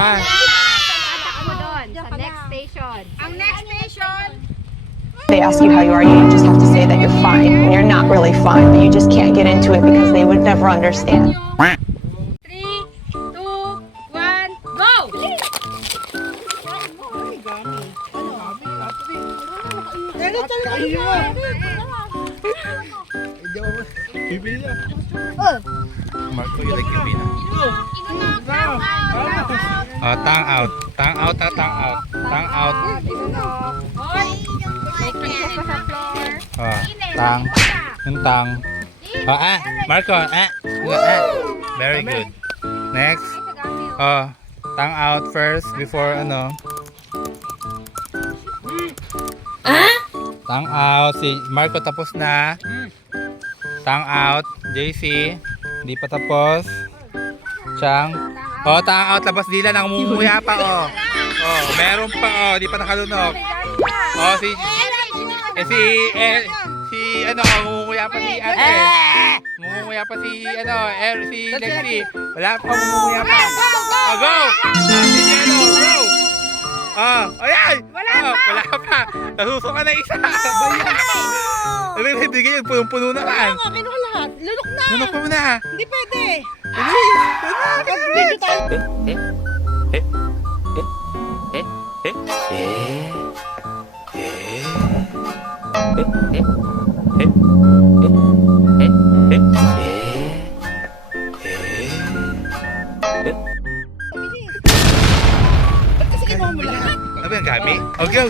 Saan? Tatakbo doon, sa next station. Ang next station, They ask you how you are, you just have to say that you're fine when you're not really fine, but you just can't get into it because they would never understand. 3, 2, 1, go! Bibili na. Marco, you like yung bina? Tang out. Tang out, tang out. Tang out. Hoy! May kisses pa sa floor. Tang. Yung tang. Marco, Very good. Next. Tang out first before ano. Tang out. Si Marco tapos na. Tang out. JC. Hindi pa tapos. Chang. Tang out. Labas dila. Nangumuya pa meron pa Di pa nakalunog. Si ano, ngumuya pa si ate. Ngumuya pa si ano, si Lexi. Wala pa ngumuya pa. Go! Si Jello, go! Ayan! Wala pa. Nasuso ka na isa. Bigay yung punong-puno naman. Kinuha lahat. Lunok na. Lunok mo na. Hindi pwede. Video tayo. Kasi kinuha mo lahat. Ano ba yung gabi? Okay.